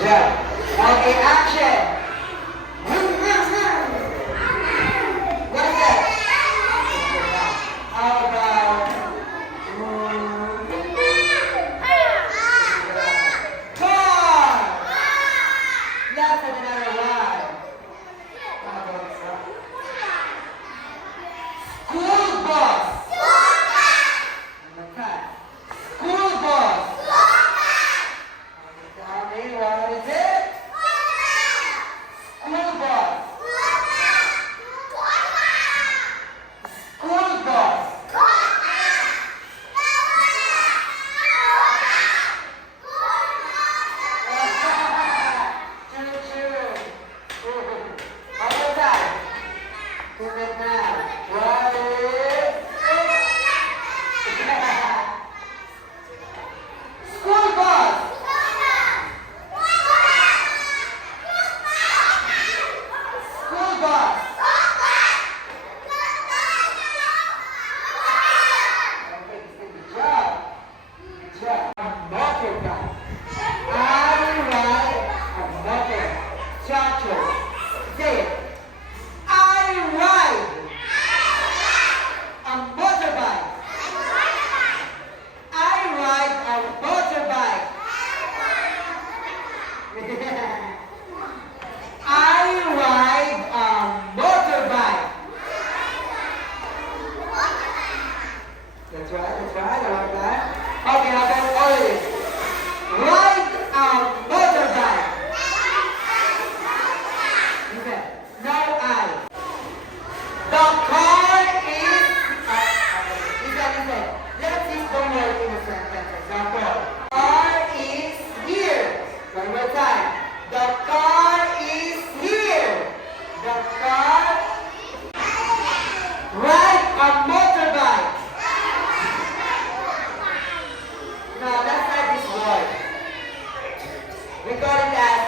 job. Okay, action. What is that? How about car? That's another one. How about school bus? Okay. School bus. Tell me what is it? School bus. School bus. Choo-choo. How about that? What is school bus? School bus. Okay, good job. Good job. A motorbike. I ride a motorbike. Tractor. Say it. I ride a motorbike. I ride a motorbike. I ride a motorbike. That's right, I like that. Okay, how about all of this? Ride a motorbike. Listen, no eyes. The car is. Listen. Let's see the word in a sentence. Example. Car is here. One more time. The car is here. The car. Ride a motorbike. No, that's not this word. We got it as